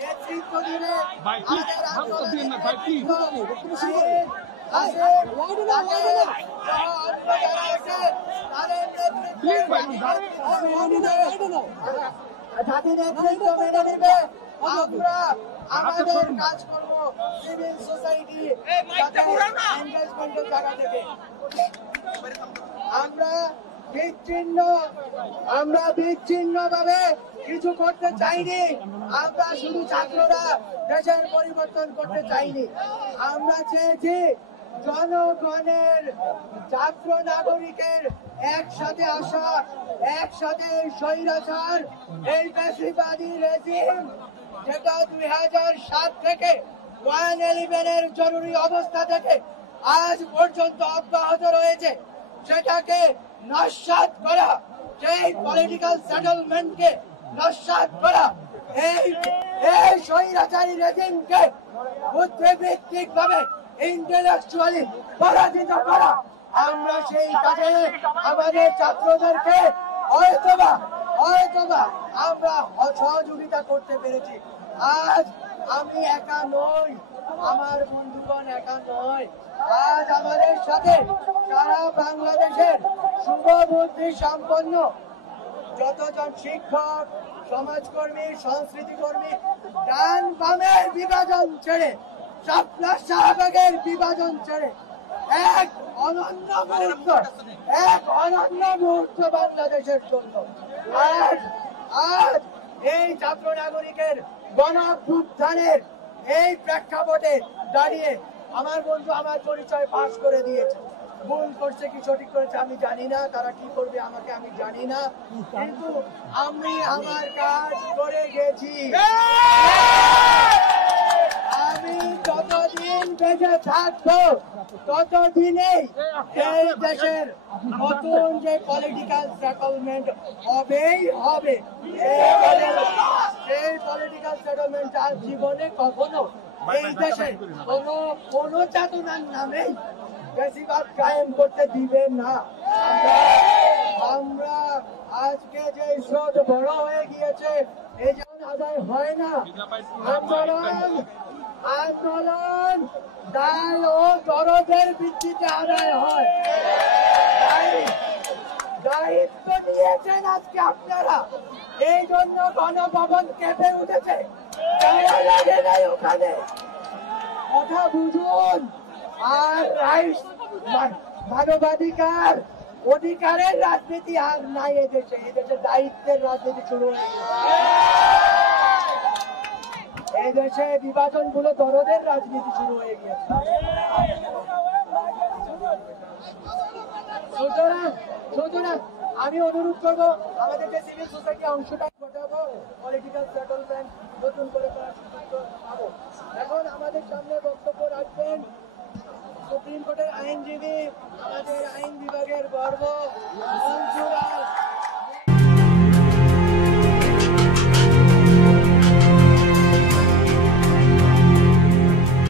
নেতৃত্ব দিবে জাতি নেতৃত্ব মেনে নিবে। আমরা আমাদের কাজকর্ম সিভিল সোসাইটি এনগেজমেন্টের জায়গা থেকে আমরা বিচ্ছিন্ন ভাবে কিছু করতে চাইনি। আমরা শুধু ছাত্ররা দেশের পরিবর্তন করতে চাইনি। আমরা চেয়েছি জনগণের ছাত্র নাগরিকের একসাথে আসা, একসাথে স্বৈরাচার এই ফ্যাসিবাদী রেজিম যেটা 2007 থেকে 1/11 জরুরি অবস্থা থেকে আজ পর্যন্ত অব্যাহত রয়েছে, সেটাকে নস্যাৎ করা, সেই পলিটিক্যাল সেটেলমেন্টকে নস্যাৎ করা, এই স্বৈরাচারী রেজিমকে বুদ্ধিভিত্তিক ভাবে ইন্টেলেকচুয়ালি পরাজিত করা। আমরা সেই কাজে আমাদের ছাত্রদেরকে হয়তোবা আমরা সহযোগিতা করতে পেরেছি। আজ আমি একা নই, আমার বন্ধুগণ একা নয়। আজ আমাদের সাথে সারা বাংলাদেশের শুভবুদ্ধি সম্পন্ন যতজন শিক্ষক, সমাজকর্মী, সংস্কৃতি কর্মী, ডান বামের বিভাজন ছেড়ে, শাহবাগের বিভাজন ছেড়ে এক অনন্য মুহূর্ত বাংলাদেশের জন্য আজ এই ছাত্র নাগরিকের গণঅভ্যুত্থানের এই প্রেক্ষাপটে দাঁড়িয়ে আমার বন্ধু আমার পরিচয় পাশ করে দিয়েছে। ভুল করছে কি সঠিক করেছে আমি জানি না, তারা কি করবে আমাকে আমি জানি না, কিন্তু আমি আমার কাজ করে গেছি। আমি যতদিন বেঁচে থাকবো ততদিনেই এই দেশের নতুন যে পলিটিক্যাল সেটেলমেন্ট হবেই হবে। এই পলিটিক্যাল সেটেলমেন্ট আর জীবনে কখনো এই দেশে কোনো চেতনার নামেই বেশিরভাগ কায়েম করতে দিবে না। আমরা আজকে যে স্রোত বড় হয়ে গিয়েছে, এই যেমন আদায় হয় না, আন্দোলন দায় ও দরদের ভিত্তিতে আদায় হয়। দায়িত্ব দিয়েছেন আজকে আপনারা, এই জন্য গণভবন কেঁপে উঠেছে। লাগে নাই ওখানে, কথা বুঝুন। আর মানবাধিকার অধিকারের রাজনীতি আর নাই এদেশে। এদেশে দায়িত্বের রাজনীতি শুরু হয়ে গেছে। এই দেশে বিভাজন গুলো দরদের রাজনীতি শুরু হয়ে গিয়েছে। সুতরাং আমি অনুরোধ করবো আমাদের যে সিভিল সোসাইটি অংশটা ঘটাবো, পলিটিক্যাল সেটেলমেন্ট নতুন করে করার সুযোগ পাবো। এখন আমাদের সামনে বক্তব্য রাখবেন সুপ্রিম কোর্টের আইনজীবী, আমাদের আইন বিভাগের গর্ব